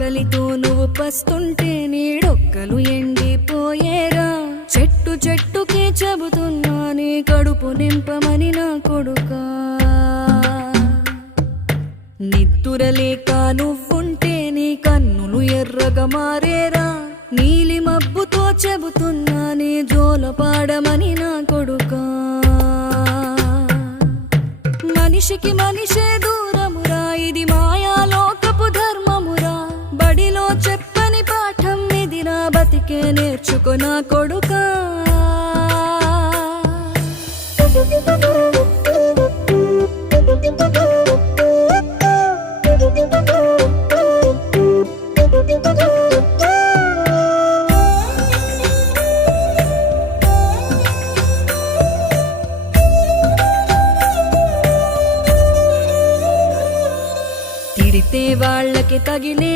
ఆకలితో నువ్వు పస్తుంటే నీడొక్కలు ఎండిపోయేరా. చెట్టు చెట్టుకే చెబుతున్నా నీ కడుపు నింపమని నా కొడుకా. నిద్దురలేక నువ్వుంటే నీ కన్నులు ఎర్రగా మారేరా. నీలి మబ్బుతో చెబుతున్నా నీ జోలపాడమని నా కొడుకా. మనిషికి మనిషే దూరమురా, ఇది మాయాలోకపు ధర్మమురా. బడిలో చెప్పని పాఠం ఇది, నా బతికే నేర్చుకో నా కొడుకా. తిడితే వాళ్ళకి తగిలే